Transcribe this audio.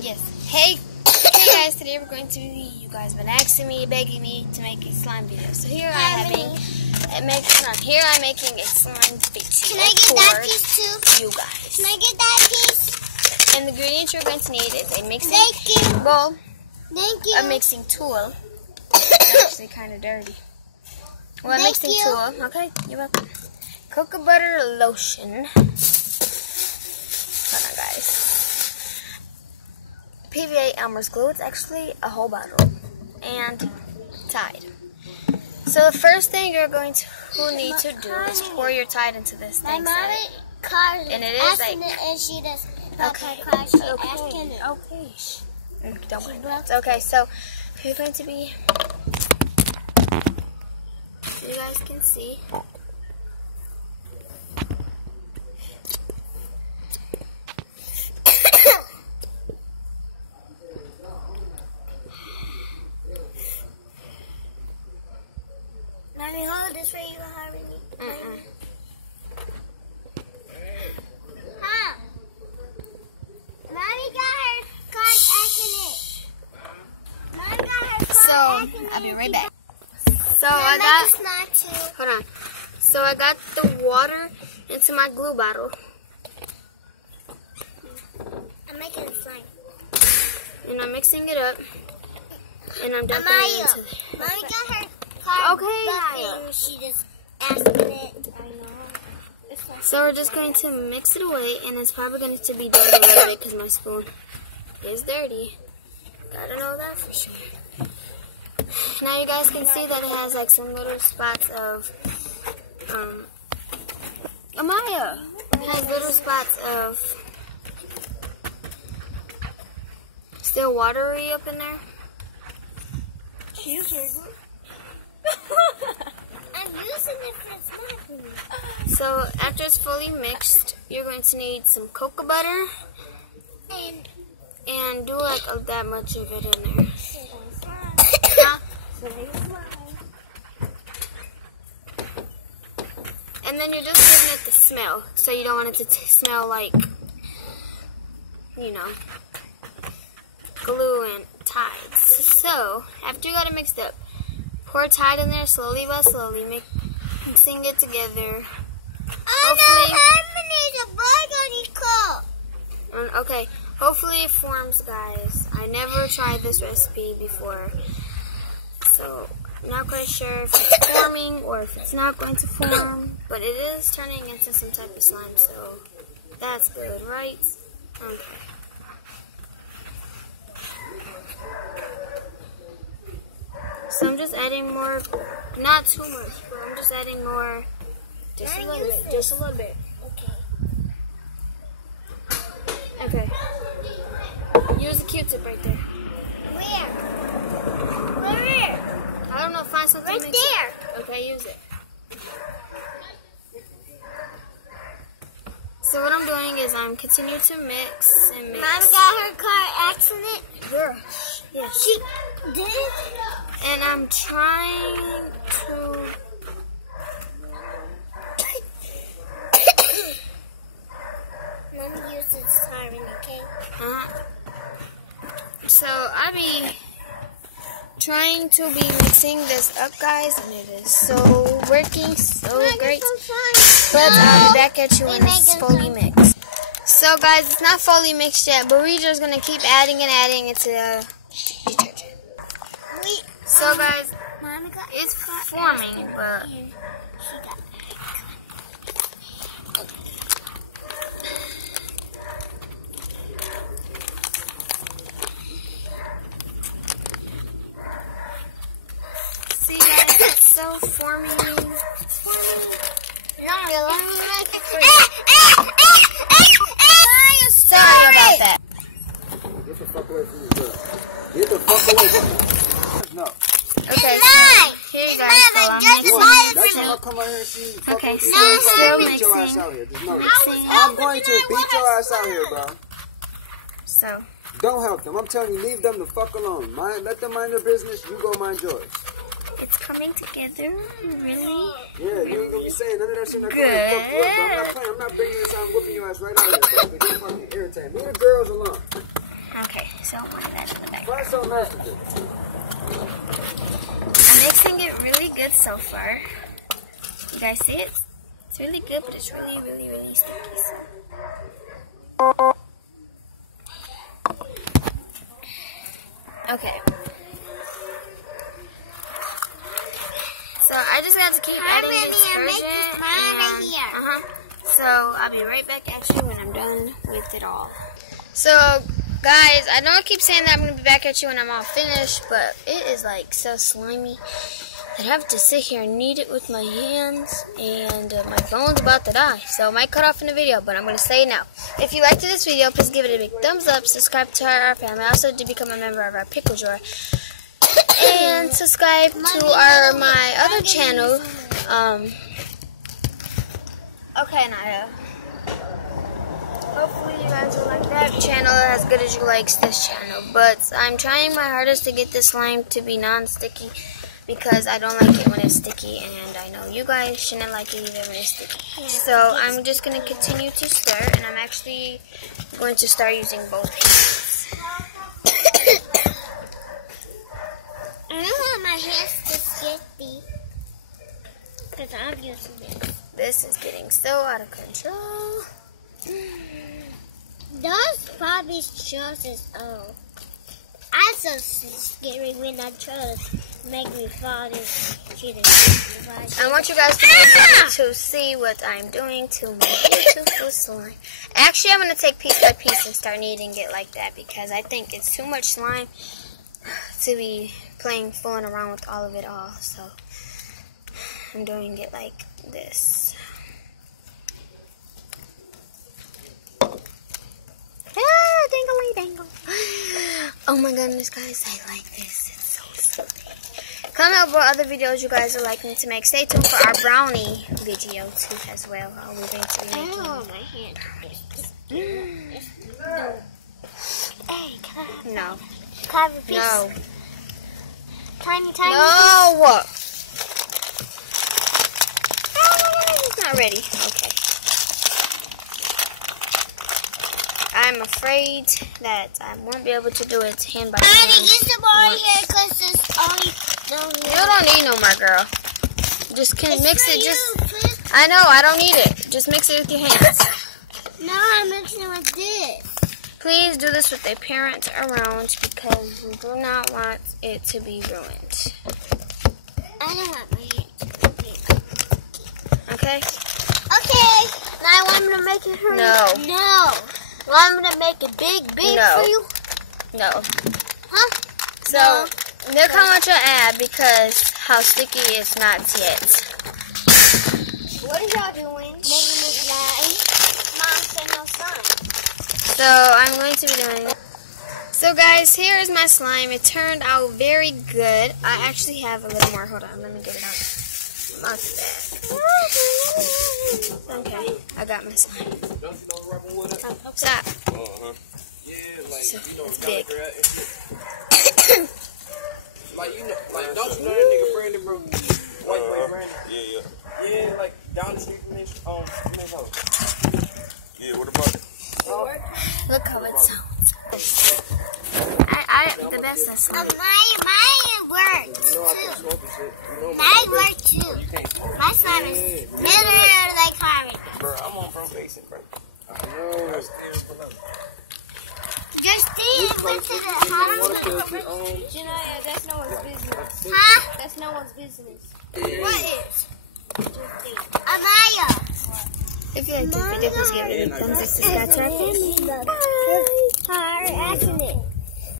Yes. Hey guys, today we're going to be, you guys been asking me, begging me to make a slime video. So here I'm making a slime video. Can I get that piece too? You guys. Can I get that piece? And the ingredients you're going to need is a mixing Thank you. bowl, Thank you. a mixing tool. It's actually kind of dirty. Well, a mixing tool. Okay, you're welcome. Cocoa butter lotion. Hold on, guys. PVA Elmer's glue. It's actually a whole bottle. And Tide. So the first thing you're going to need to do is pour your Tide into this thing. My mommy called and it is like, and she just okay. Don't mind that. Okay, so you're going to be, so you guys can see. Mommy, hold this for you, Harmony. Huh? Mommy got her card acting it. Mommy got her card acting it. I'll be right back. So hold on. So I got the water into my glue bottle. I'm making a slime. And I'm mixing it up. And I'm dumping it into there. Mommy got her card. Okay, she just asked it. So we're just going to mix it away, and it's probably going to be dirty a little bit because my spoon is dirty. Gotta know that for sure. Now you guys can see that it has like some little spots of, Amaya! It has little spots of still watery up in there. I'm using it for snacking. So after it's fully mixed, you're going to need some cocoa butter and do like that much of it in there. And then you're just giving it the smell, so you don't want it to smell like, you know, glue and Tide. So after you got it mixed up, pour Tide in there slowly by slowly, mixing it together. Okay, hopefully it forms, guys. I never tried this recipe before, so I'm not quite sure if it's forming or if it's not going to form, but it is turning into some type of slime, so that's good, right? Okay. So I'm just adding more, not too much, but I'm just adding more, just a little bit. Okay. Use the Q-tip right there. Where? I don't know, find something. Right there. Okay, use it. So what I'm doing is I'm continuing to mix and mix. Mom got her car accident. Girl. Yeah. She did. And I'm trying to. Let me use this siren, okay? So I be trying to be mixing this up, guys, and it is so working so great. But I'll be back at you when it's fully mixed. So guys, it's not fully mixed yet, but we're just gonna keep adding and adding it to the detergent. So guys, it's forming, but see guys, it's so forming. Sorry about that. Get the fuck away from me, girl. Get the fuck away from me. No. Okay, so here you guys, so I'm mixing. Next time I come out here and see you fucking Okay, with so these girls, still I'm gonna beat your ass mixing. out here. Just know that. I'm going to beat your ass out here, bro. So Don't help them. I'm telling you, leave them the fuck alone. Let them mind their business. You go mind yours. it's coming together, really. Yeah, you ain't gonna be saying none of that shit. Not Good. I'm not playing. I'm not bringing this out and whooping your ass right out here, bro. Because you're fucking irritating. Leave the girls alone. Okay. don't want that in the back. Why so nice to do? I'm mixing it really good so far. You guys see it? It's really good, but it's really, really, really sticky. So. Okay. So I just got to keep adding detergent. So I'll be right back at you when I'm done with it all. So guys, I know I keep saying that I'm going to be back at you when I'm all finished, but it is like so slimy. I have to sit here and knead it with my hands, and my phone's about to die. So I might cut off in the video, but I'm going to say it now. If you liked this video, please give it a big thumbs up, subscribe to our family, also to become a member of our pickle drawer, and subscribe to my other channel. Okay, Naya. Hopefully you guys will like that channel as good as you like this channel. But I'm trying my hardest to get this slime to be non-sticky, because I don't like it when it's sticky, and I know you guys shouldn't like it either when it's sticky. So I'm just going to continue to stir, and I'm actually going to start using both hands. I don't want my hands to sticky, because I'm using this. This is getting so out of control. Those probably shows us, I'm so scary when I try to make me fall in. I want you guys to be able to see what I'm doing to my beautiful slime. Actually, I'm going to take piece by piece and start kneading it like that, because I think it's too much slime to be fooling around with all of it all. So I'm doing it like this. Dangle. Oh my goodness, guys, I like this. It's so silly. Comment over what other videos you guys would like me to make. Stay tuned for our brownie video too as well. I'll be going to be making. Oh, my hand. Hey, can I have No. Can I have a piece? No. Tiny. No. It's not ready. Okay. I'm afraid that I won't be able to do it hand by hand. Get some more here, because it's only You don't need no more, girl. Just mix it. Please. I know, I don't need it. Just mix it with your hands. No, I'm mixing it with this. Please do this with a parent around, because we do not want it to be ruined. I don't want my hand to be Okay? Okay. Now I want me to make it hurry. No. Want me to make it big No. for you? No. Huh? So, look how much I add, because how sticky it's not yet. What are y'all doing? Making this slime. Mom said no slime. So, I'm going to be doing. So, guys, here is my slime. It turned out very good. I actually have a little more. Hold on, let me get it out. Okay, I got my slime. Stop. So, it's big. Like, don't you know that nigga Brandon, bro? White boy Brandon. Yeah. Yeah, like, down the street from this house. Yeah, what about it? Look how it sounds. The best is Mine works too. Mine works too. My slime is literally like Harry. Bro, I'm on probation, bro. I know. Justine went to the hospital. Janaya, that's no one's business. Huh? That's no one's business. What is? Amaya. If you like this video, please give it a thumbs up, subscribe to our page. Bye. Her accident.